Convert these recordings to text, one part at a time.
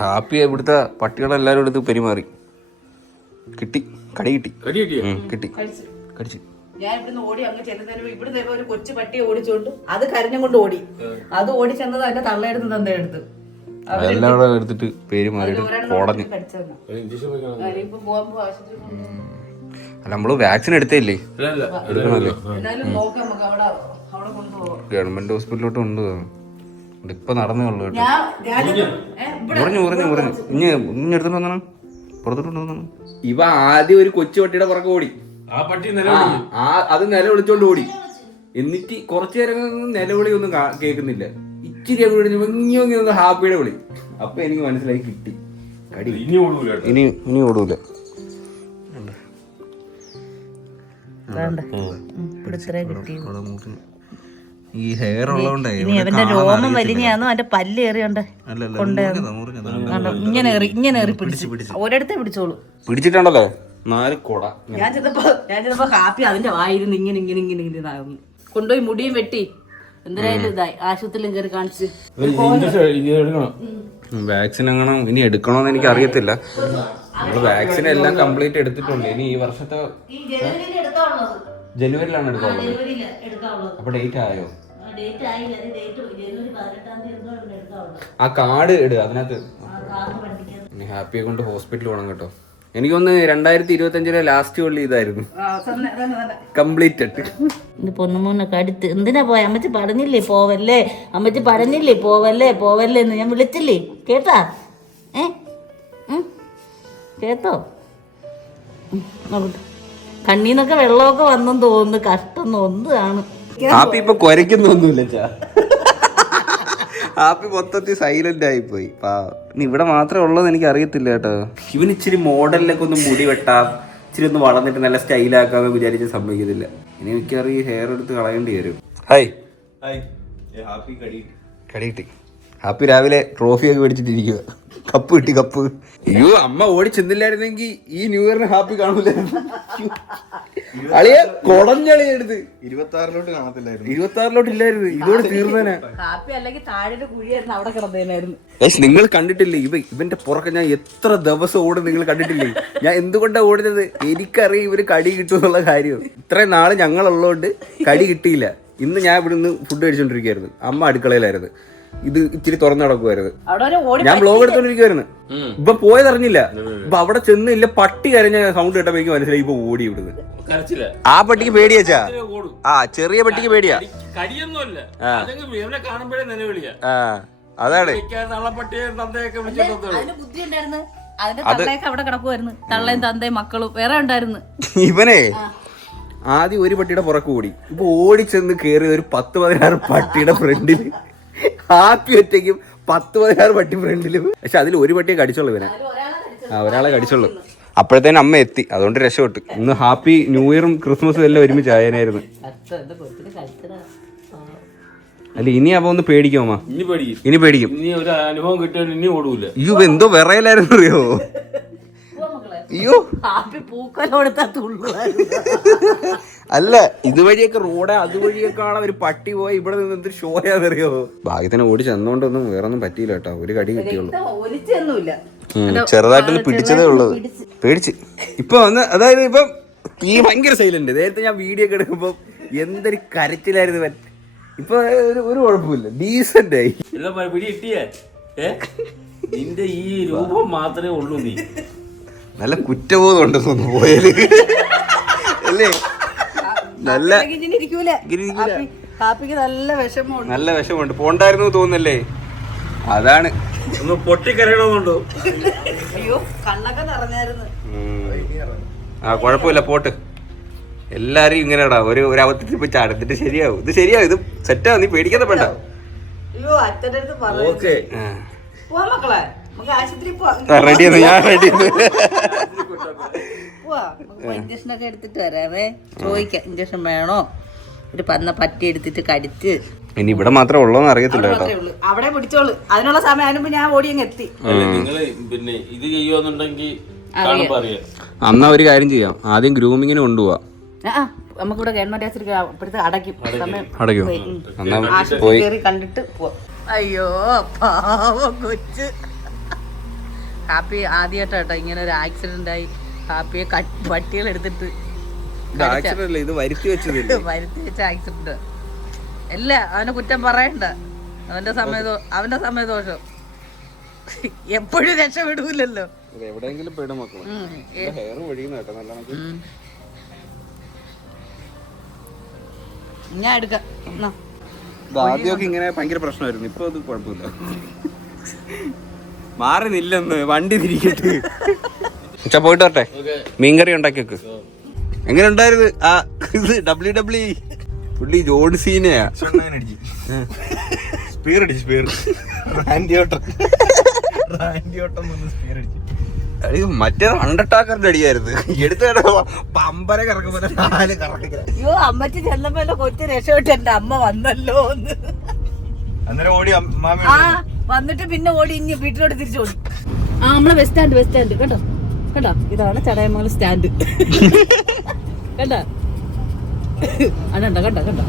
Happy ഇവിടുത്തെ പട്ടികളെല്ലാരും എടുത്ത് പെരുമാറി. കിട്ടി, കടി കിട്ടി. കിട്ടി, കടിച്ചു. ഞാൻ ഇവിടുന്ന് ഓടി അങ്ങ് ചെന്നതിന് ഇവിടുന്ന് ഒരു കൊച്ചു പട്ടിയെ ഓടിച്ചോണ്ട് അത് കരഞ്ഞും കൊണ്ട് ഓടി. അത് ഓടി ചെന്നത് അതിന്റെ തള്ളയെടുത്ത് തന്തയെടുത്ത് അതെല്ലാം കൂടെ എടുത്തിട്ട് പെരുമാറിയിട്ട് കോടഞ്ഞു. അല്ല നമ്മള് വാക്സിൻ എടുത്തില്ലേ? എടുക്കണല്ലേ? ഗവൺമെന്റ് ഹോസ്പിറ്റലിലോട്ട് കൊണ്ടുപോകാം. ഇപ്പൊ നടന്നേ ഉള്ളു കേട്ടോ. ഉറഞ്ഞു ഇനി എടുത്തിട്ട് വന്നാണ് പുറത്തോട്ട് വന്നാണ്. ഇവ ആദ്യം ഒരു കൊച്ചു പട്ടിയുടെ പുറകെ ഓടി. അത് നിലവിളിച്ചോണ്ട് ഓടി. എന്നിട്ട് കുറച്ചു നേരം നിലവിളി ഒന്നും കേൾക്കുന്നില്ല. ഇച്ചിരി അങ്ങോട്ട് ഹാപ്പിയുടെ വിളി. അപ്പൊ എനിക്ക് മനസ്സിലായി കിട്ടി കടി. ഇനി ഓടൂല. ഈ ഹെയർ ഉള്ളതുകൊണ്ടേ രോമം വലിഞ്ഞാന്ന് അവന്റെ പല്ല് ഏറിയോണ്ട് ഇങ്ങനെ ഏറി പിടിച്ചു ഒരിടത്തെ പിടിച്ചോളൂ. പിടിച്ചിട്ടുണ്ടല്ലോ 4 കൊട. ഞാൻ ചെന്നപ്പോ ഹാപ്പി അതിന്റെ വായിരുന്നു ഇങ്ങനെ കൊണ്ടുപോയി മുടിയും വെട്ടി എന്തായാലും ഇതായി ആശുപത്രിയിലും കയറി കാണിച്ച്. വാക്സിൻ അങ്ങനെ ഇനി എടുക്കണോന്ന് എനിക്ക് അറിയത്തില്ല. നമ്മള് വാക്സിൻ എല്ലാം കംപ്ലീറ്റ് എടുത്തിട്ടുണ്ട്. ഇനി ഈ വർഷത്തെ ജനുവരിയിലാണ് എടുക്കാനുള്ളത്. അപ്പൊ ഡേറ്റ് ആയോ? ആ കാർഡ് ഇടുക അതിനകത്ത്. ഇനി ഹാപ്പിയെ കൊണ്ട് ഹോസ്പിറ്റലിൽ പോകണം കേട്ടോ. എനിക്കൊന്ന് 2025 ലാസ്റ്റ് കൊള്ളി ഇതായിരുന്നു കംപ്ലീറ്റ്. പൊന്നുമോനൊക്കെ അടുത്ത് എന്തിനാ പോയ? അമ്മച്ചി പറഞ്ഞില്ലേ പോവല്ലേ എന്ന് ഞാൻ വിളിച്ചില്ലേ? കേട്ടാ? കേട്ടോ? കണ്ണീന്നൊക്കെ വെള്ളമൊക്കെ വന്നെന്ന് തോന്നുന്നു. കഷ്ടം തോന്നുന്നതാണ്. ഹാപ്പി ഇപ്പൊ കുരയ്ക്കൊന്നുമില്ല. ഹാപ്പി മൊത്തത്തിൽ സൈലന്റ് ആയിപ്പോയി. ഇനി ഇവിടെ മാത്രമേ ഉള്ളതെന്ന് എനിക്ക് അറിയത്തില്ല കേട്ടോ. ഇവന് ഇച്ചിരി മോഡലിലൊക്കെ ഒന്ന് മുടി വെട്ടാം, ഇച്ചിരി ഒന്ന് വളർന്നിട്ട് നല്ല സ്റ്റൈലാക്കാന്ന് വിചാരിച്ച് സമ്മതിക്കത്തില്ല. ഇനി മിക്കവാറും ഈ ഹെയർ എടുത്ത് കളയേണ്ടി വരും. ഹായ് ഹാപ്പി കടി കിട്ടി. ഹാപ്പി രാവിലെ ട്രോഫിയൊക്കെ മേടിച്ചിട്ടിരിക്കുക. കപ്പ് കിട്ടി. അയ്യോ അമ്മ ഓടി ചെന്നില്ലായിരുന്നെങ്കിൽ ഈ ന്യൂ ഇയറിന് ഹാപ്പി കാണൂലായിരുന്നു. അളിയെ കൊടഞ്ഞളി എടുത്ത് 26-ലോട്ട് കാണത്തില്ലായിരുന്നു. 26-ലോട്ട് ഇല്ലായിരുന്നു. ഇതോടെ തീർന്നേനെ. നിങ്ങൾ കണ്ടിട്ടില്ലേ ഇവന്റെ പുറകെ ഞാൻ എത്ര ദിവസം ഓടും നിങ്ങൾ കണ്ടിട്ടില്ലേ? ഞാൻ എന്തുകൊണ്ടാണ് ഓടുന്നത്? എനിക്കറിയാം ഇവര് കടി കിട്ടും എന്നുള്ള കാര്യം. ഇത്രയും നാള് ഞങ്ങളുള്ളതുകൊണ്ട് കടി കിട്ടിയില്ല. ഇന്ന് ഞാൻ ഇവിടുന്ന് ഫുഡ് കഴിച്ചോണ്ടിരിക്കുകയായിരുന്നു. അമ്മ അടുക്കളയിലായിരുന്നു. ഇത് ഇച്ചിരി തുറന്നു നടക്കുമായിരുന്നു. ഞാൻ ബ്ലോഗ് എടുത്തോണ്ടിരിക്കുവായിരുന്നു. ഇപ്പൊ പോയതറിഞ്ഞില്ല. ഇപ്പൊ അവിടെ ചെന്നില്ല. പട്ടി കരഞ്ഞ സൗണ്ട് കേട്ടപ്പോ എനിക്ക് മനസ്സിലായി ഇപ്പൊ ഓടി ഇവിടുന്ന്. ആ പട്ടിക്ക് പേടിയാച്ചാ. ചെറിയ പട്ടിക്ക് പേടിയാ. അതാണ് ഇവനെ ആദ്യം ഒരു പട്ടിയുടെ പുറക്ക് ഓടി. ഇപ്പൊ ഓടിച്ചെന്ന് കേറി ഒരു 10-16 പട്ടിയുടെ ഫ്രണ്ടില്. ഹാപ്പി ഒറ്റയ്ക്കും 10-16 പട്ടി ഫ്രണ്ടിലും. പക്ഷെ അതിൽ ഒരു പട്ടിയെ കടിച്ചോളൂ ഇവനെ. ഒരാളെ കടിച്ചോളൂ. അപ്പോഴത്തേനും അമ്മ എത്തി. അതുകൊണ്ട് രക്ഷപ്പെട്ടു. ഇന്ന് ഹാപ്പി ന്യൂ ഇയറും ക്രിസ്മസും എല്ലാം ഒരുമിച്ച് ആയനായിരുന്നു. അല്ല ഇനി അപ്പൊ ഒന്ന് പേടിക്കും അമ്മ. ഇനി പേടിക്കും. അനുഭവം കിട്ടിയാൽ ഇനി ഓടൂല. അയ്യോ എന്തോ വിറയലായിരുന്നു അറിയോ? അയ്യോ അല്ല ഇതുവഴിയൊക്കെ റോഡ് അതുവഴിയൊക്കെ ആണ് ഒരു പട്ടി പോയി. ഇവിടെ നിന്ന് എന്തൊരു ഷോയാന്നറിയോ? ഭാഗ്യത്തിന് ഓടി ചെന്നോണ്ടൊന്നും വേറൊന്നും പറ്റിയില്ല കേട്ടോ. ഒരു കടി കിട്ടിയുള്ളൂ. ചെറുതായിട്ടൊന്ന് പിടിച്ചതേ ഉള്ളത്. പേടിച്ച് ഇപ്പൊ വന്ന് അതായത് ഇപ്പം ഈ ഭയങ്കര സൈലന്റ്. നേരത്തെ ഞാൻ വീഡിയോ ഒക്കെ എടുക്കുമ്പോ എന്തൊരു കരച്ചിലായിരുന്നു ഇവൻ. ഇപ്പൊ ഒരു കുഴപ്പമില്ല. ഡീസന്റ് ആയി. പിടി കിട്ടിയേ നിന്റെ ഈ രൂപം മാത്രമേ ഉള്ളൂ. നീ നല്ല കുറ്റബോധം ഉണ്ട് പോയാല് അല്ലേ? നല്ല നല്ല വിഷമുണ്ട്. പോണ്ടായിരുന്നു തോന്നുന്നല്ലേ? അതാണ് ഒന്ന് പൊട്ടിക്കരയണമെന്നുണ്ടോ? കുഴപ്പമില്ല പോട്ട്. എല്ലാരും ഇങ്ങനെയാടാ ഒരു അവസ്ഥയിൽ പോയി ചാടും. ശരിയാവും. ഇത് ശരിയാവും. ഇത് സെറ്റാവും. നീ പേടിക്കാതെ വേണ്ട. ഓക്കെ റെഡിയാണ്. ഞാൻ റെഡിയാണ്. ഇഞ്ചക്ഷനൊക്കെ എടുത്തിട്ട് വരാവേ. ചോദിക്കാം ഇഞ്ചക്ഷൻ വേണോ? ഒരു പറ്റി എടുത്തിട്ട് കടിച്ച്. ഇനി ഇവിടെ മാത്രമേ ഉള്ളൂന്ന് അറിയത്തില്ല കേട്ടോ. അവിടെ പിടിച്ചോളൂ. അതിനുള്ള സമയം ഞാൻ ഓടി അങ്ങ് എത്തി. നിങ്ങള് പിന്നെ ഇത് ചെയ്യുവാന്നുണ്ടെങ്കിൽ അന്നാ ഒരു കാര്യം ചെയ്യാം. ആദ്യം ഗ്രൂമിങ്ങിന് കൊണ്ടുപോവാ. നമുക്കിവിടെ ഗവൺമെന്റ് ആശുപത്രി അടയ്ക്കും. പോയി കണ്ടിട്ട് പോവാം. അയ്യോ പാവം കൊച്ച്. ഹാപ്പി ആദ്യമായിട്ടാട്ടോ ഇങ്ങനെ ഒരു ആക്സിഡന്റ് ആയി. ഹാപ്പിയെ പട്ടികൾ എടുത്തിട്ട് ഇത് വരുത്തി വെച്ചത് വരുത്തി വെച്ച ആക്സിഡന്റ്. അല്ല അവനെ കുറ്റം പറയണ്ട, അവന്റെ സമയദോഷം. എപ്പോഴും രക്ഷപ്പെടൂലല്ലോ. എവിടെയെങ്കിലും പെടും മക്കള്. ഹെയർ ഒഴിയുന്ന കേട്ടോ നല്ലോണം. ഞാൻ എടുക്കാം. ആദ്യമൊക്കെ ഇങ്ങനെ ഭയങ്കര പ്രശ്നമായിരുന്നു, ഇപ്പൊ അത് കുഴപ്പമില്ല. മാറി നില്ലെന്ന് വണ്ടി തിരിക്കട്ട്. ഉച്ച പോയിട്ട് വരട്ടെ, മീൻകറി ഉണ്ടാക്കി വെക്ക്. എങ്ങനെ ഉണ്ടായിരുന്നു ആ ഇത് WWE പുള്ളി ജോൺസീനെയാ മറ്റേ അണ്ടർടാക്കറിന്റെ അടിയായിരുന്നു. എടുത്ത് പമ്പര കറക്കുമ്പോ 4 കറക്കുക. അയ്യോ അമ്മച്ചി ചെന്നപ്പോ കൊച്ചു രക്ഷപ്പെട്ട് എന്റെ അമ്മ വന്നല്ലോ എന്ന്. വന്നിട്ട് പിന്നെ ഓടി ഇനി വീട്ടിലോട്ട് തിരിച്ചു ഓടി. നമ്മളെ ബസ് സ്റ്റാൻഡ് കേട്ടോ കേട്ടോ. ഇതാണ് ചടയമംഗലം സ്റ്റാൻഡ് കേട്ടോ. കണ്ടോ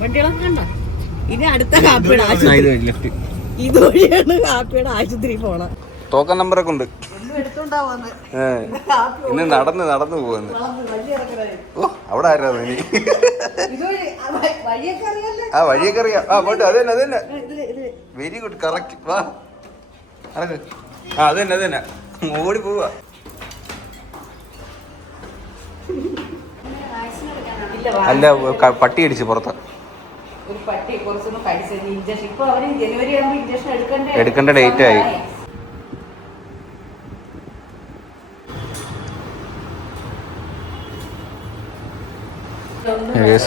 വണ്ടികളെ കണ്ടോ. ഇനി അടുത്ത കാപ്പിയുടെ ആശുപത്രി ഇതുവഴിയാണ് കാപ്പിയുടെ ആശുപത്രി പോണ. ടോക്കൺ നമ്പറൊക്കെ ഉണ്ട്. ഇന്ന് നടന്നു പോകുന്നു. ഓ അവിടെ ആരാ ഇനി? ആ വഴിയൊക്കെ അറിയാം. ആ പോട്ടെ, അത് തന്നെ വെരി ഗുഡ്, കറക്റ്റ്. വാ അതൊക്കെ അത് തന്നെ ഓടി പോവാ. അല്ല പട്ടി അടിച്ച് പുറത്ത് എടുക്കേണ്ട ഡേറ്റ് ആയി.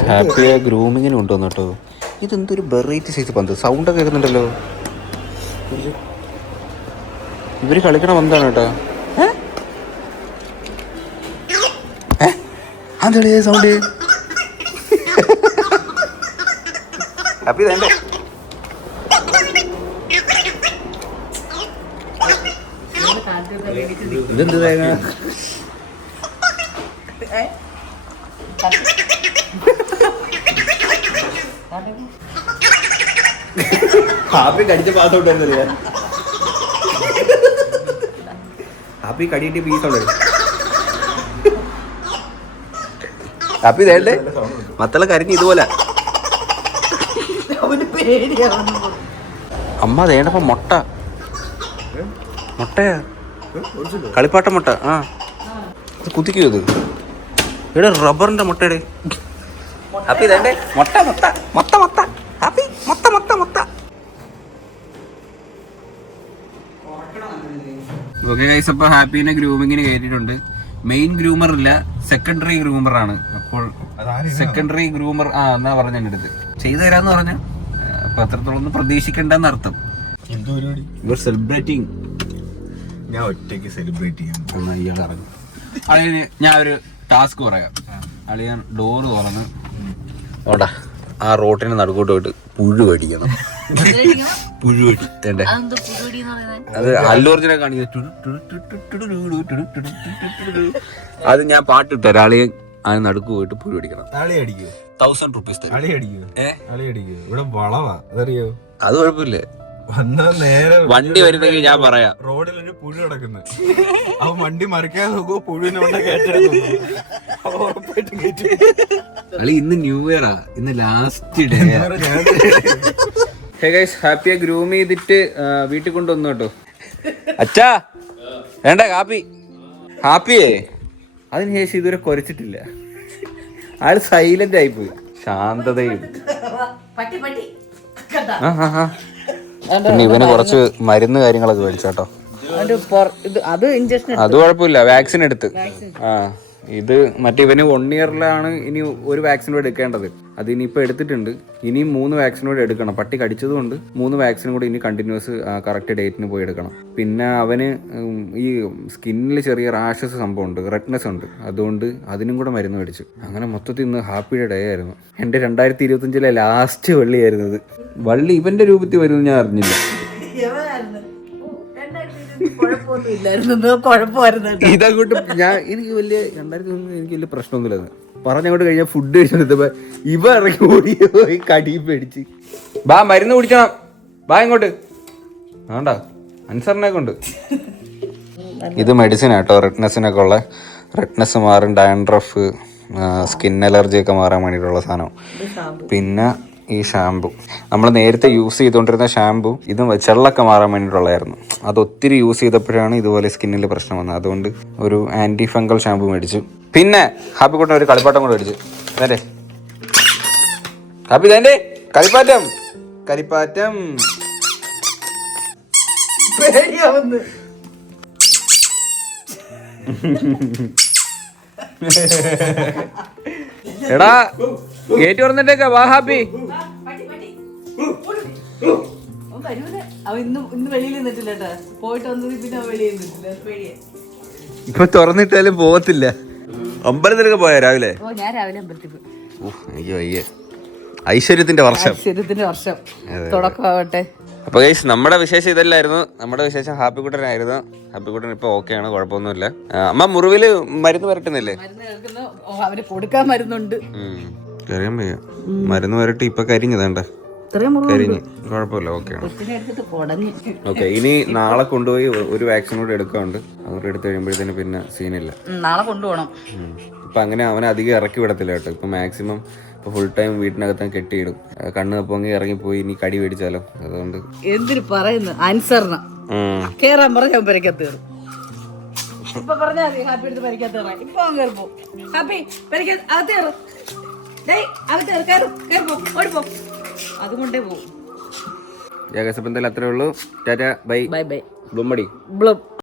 ഹാപ്പിയെ ഗ്രൂമിങ്ങിന് കൊണ്ടുവന്നു കേട്ടോ. ഇതെന്തൊരു വെറൈറ്റി സൈസ് പന്ത്, സൗണ്ടൊക്കെ കേൾക്കുന്നുണ്ടല്ലോ. ഇവര് കളിക്കണ പന്താണ് കേട്ടോ. അതെളി സൗണ്ട് ഹാപ്പി വേണ്ടേ? ഇതെന്ത് തേങ്ങ? ഹാപ്പി കടിച്ച പാസ്ഔട്ട് എന്നറിയാ. ഹാപ്പി കടിയിട്ട് പീസ് ഹാപ്പി വേണ്ടേ? മത്തള കരിഞ്ഞ് ഇതുപോലെ. അമ്മ വേണ്ടപ്പോ മുട്ടയാ കളിപ്പാട്ട മുട്ട. ആ കുത്തിക്കോ ഇത്. ഇവിടെ റബ്ബറിന്റെ മുട്ടയുടെ ഹാപ്പി വേണ്ടേ? മുട്ട ഹാപ്പി മുട്ട. ഓക്കെ ഗൈസ്, അപ്പൊ ഹാപ്പിനെ ഗ്രൂമിങ്ങിന് കയറ്റിയിട്ടുണ്ട്. മെയിൻ ഗ്രൂമർ ഇല്ല, സെക്കൻഡറി ഗ്രൂമർ ആണ്. അപ്പോൾ സെക്കൻഡറി ഗ്രൂമർ എന്നാ പറഞ്ഞ എൻ്റെ അടുത്ത് ചെയ്തു തരാന്ന് പറഞ്ഞ. അപ്പൊ അത്രത്തോളം ഒന്നും പ്രതീക്ഷിക്കണ്ടെന്ന് അർത്ഥം. Your celebrating. ഞാൻ ഒറ്റയ്ക്ക് സെലിബ്രേറ്റ് ചെയ്യാം. ഇയാൾ ഇറങ്ങും. അതിന് ഞാൻ ഒരു ടാസ്ക് പറയാം. അളിയാൻ ഡോറ് തുറന്ന് ഓടാ ആ റോട്ടിന് നടുക്കോട്ട് പോയിട്ട് പുഴു അടിക്കണം. പുഴു അടിത്തേണ്ടേ അത് അല്ലൂർജിനെ കാണിക്കുന്നത്. അത് ഞാൻ പാട്ടിട്ട് അളിയെ അതിന് നടുക്ക് പോയിട്ട് പുഴു അടിക്കണം. 1000 rupees. ഇവിടെ വളവാ, അതറിയോ? അത് കുഴപ്പമില്ല, വന്നാ നേരെ വണ്ടി വരുന്നെങ്കിൽ ഞാൻ പറയാം. റോഡിലൊരു പുഴു കിടക്കുന്നത്, അവ വണ്ടി മറിക്കാൻ നോക്കുമ്പോ പുഴുവിനെ അളി ഇന്ന് ന്യൂ ഇയറാ, ഇന്ന് ലാസ്റ്റ് ഡേ. ഹേ ഗൈസ്, ഹാപ്പിയെ ഗ്രൂം ചെയ്തിട്ട് വീട്ടിൽ കൊണ്ടുവന്നു കേട്ടോ. അച്ഛാ വേണ്ട കാപ്പി. ഹാപ്പിയേ അതിനുശേഷം ഇതുവരെ കുരച്ചിട്ടില്ല. ആള് സൈലന്റ് ആയിപ്പോയി, ശാന്തതയും. പിന്നെ ഇവന് കുറച്ച് മരുന്ന് കാര്യങ്ങളൊക്കെ മേടിച്ചോട്ടോ. അത് കുഴപ്പമില്ല, വാക്സിൻ എടുത്ത്. ഇത് മറ്റേ ഇവന് 1 ഇയറിലാണ് ഇനി ഒരു വാക്സിൻ കൂടെ എടുക്കേണ്ടത്. അത് ഇനിയിപ്പോൾ എടുത്തിട്ടുണ്ട്. ഇനിയും 3 വാക്സിൻ കൂടെ എടുക്കണം. പട്ടി കടിച്ചതുകൊണ്ട് 3 വാക്സിനും കൂടി ഇനി കണ്ടിന്യൂസ് കറക്റ്റ് ഡേറ്റിന് പോയി എടുക്കണം. പിന്നെ അവന് ഈ സ്കിന്നിൽ ചെറിയ റാഷസ് സംഭവമുണ്ട്, റെഡ്നെസ് ഉണ്ട്. അതുകൊണ്ട് അതിനും കൂടെ മരുന്ന് മേടിച്ചു. അങ്ങനെ മൊത്തത്തിൽ ഇന്ന് ഹാപ്പിയുടെ ഡേ ആയിരുന്നു. എൻ്റെ 2025 ലാസ്റ്റ് വള്ളിയായിരുന്നു ഇത്. വള്ളി ഇവന്റെ രൂപത്തിൽ വരുമെന്ന് ഞാൻ അറിഞ്ഞില്ല. ഇതങ്ങോട്ട് ഞാൻ എനിക്ക് വലിയ 2001 എനിക്ക് വലിയ പ്രശ്നമൊന്നുമില്ല. പറഞ്ഞങ്ങോട്ട് കഴിഞ്ഞാൽ ഫുഡ് കഴിച്ചെടുത്തപ്പോ ഇവ ഇറങ്ങി ഓടി പോയി കടി പേടിച്ച്. ബാ മരുന്ന് കുടിക്കണം, ബാ ഇങ്ങോട്ട്. വേണ്ട അൻസറിനെ കൊണ്ട് ഇത് മെഡിസിൻ ആട്ടോ, റെഡ്നെസ്സിനൊക്കെ ഉള്ള റെഡ്നെസ് മാറും, ഡാൻഡ്രഫ്, സ്കിൻ അലർജി ഒക്കെ മാറാൻ വേണ്ടിയിട്ടുള്ള സാധനം. പിന്നെ ഈ ഷാമ്പു നമ്മൾ നേരത്തെ യൂസ് ചെയ്തുകൊണ്ടിരുന്ന ഷാമ്പു ഇതും ചെള്ളൊക്കെ മാറാൻ വേണ്ടിയിട്ടുള്ളതായിരുന്നു. അത് ഒത്തിരി യൂസ് ചെയ്തപ്പോഴാണ് ഇതുപോലെ സ്കിന്നിൽ പ്രശ്നം വന്നത്. അതുകൊണ്ട് ഒരു ആൻറ്റി ഫംഗൽ ഷാമ്പു മേടിച്ചു. പിന്നെ ഹാപ്പി കൂട്ടൻ ഒരു കളിപ്പാട്ടം കൂടെ മേടിച്ചു. അതെ ഹാപ്പി തന്നെ കളിപ്പാറ്റം കളിപ്പാറ്റം എടാ ഗേറ്റ് തുറന്നിട്ടേക്കാ വാ ഹാപ്പി. അവൻ ഇന്ന് വെളിയിൽ നിന്നിട്ടില്ല കേട്ടോ. പോയിട്ട് വന്നത് പിന്നെ വെളിയിൽ നിന്നിട്ടില്ല. പേടിയാ. ഇപ്പൊ തുറന്നിട്ടാലും പോകത്തില്ല. അമ്പലത്തിലൊക്കെ പോയാ രാവിലെ? ഓ ഞാൻ രാവിലെ അമ്പലത്തിൽ പോയി. എനിക്ക് വയ്യ. ഐശ്വര്യത്തിന്റെ വർഷം തുടക്കമാവട്ടെ. അപ്പൊ ഗൈസ് നമ്മുടെ വിശേഷം ഇതല്ലായിരുന്നു. നമ്മുടെ വിശേഷം ഹാപ്പി കുട്ടനായിരുന്നു. ഹാപ്പി കുട്ടൻ ഇപ്പൊ ഓക്കെയാണ്, കുഴപ്പമൊന്നുമില്ല. അമ്മ മുറിവില് മരുന്ന് വരട്ടുന്നില്ലേ? അവര് കൊടുക്കാൻ മരുന്നുണ്ട്. അറിയാൻ വയ്യ. മരുന്ന് വരട്ടി ഇപ്പൊ കരിഞ്ഞതേണ്ട കരിഞ്ഞ് കുഴപ്പമില്ല, ഓക്കെയാണ്. ഓക്കെ ഇനി നാളെ കൊണ്ടുപോയി ഒരു വാക്സിൻ കൂടെ എടുക്കാറുണ്ട്. അവർ എടുത്തു കഴിയുമ്പോഴത്തേന് പിന്നെ സീനില്ല. നാളെ കൊണ്ടുപോകണം. ഇപ്പൊ അങ്ങനെ അവനെ അധികം ഇറക്കി വിടത്തില്ല കേട്ടോ. ഇപ്പൊ മാക്സിമം ഇപ്പൊ ഫുൾ ടൈം വീട്ടിനകത്ത് കെട്ടിയിടും. കണ്ണ് പൊങ്ങി ഇറങ്ങിപ്പോയി ഇനി കടി മേടിച്ചാലോ. അതുകൊണ്ട് എന്തിനു പറയുന്നു ആൻസറിന് കേറാൻ പറഞ്ഞ പരിക്കത്ത് കയറും. ഇപ്പൊ പറഞ്ഞാൽ മതി ഹാപ്പി എടുത്ത് പരിക്കത്ത് കയറാൻ. ഇപ്പൊ അവൻ കയറിപ്പോ ഹാപ്പി പരിക്കത്ത് അകത്ത് കയറും. അകത്ത് കയറും ഓടിപ്പോ. അതുകൊണ്ടേ പോകും. ഏകദേശം എന്തായാലും അത്രേ ഉള്ളൂ. Tata bye bye bye. ബ്ലുമ്മടി ബ്ലം.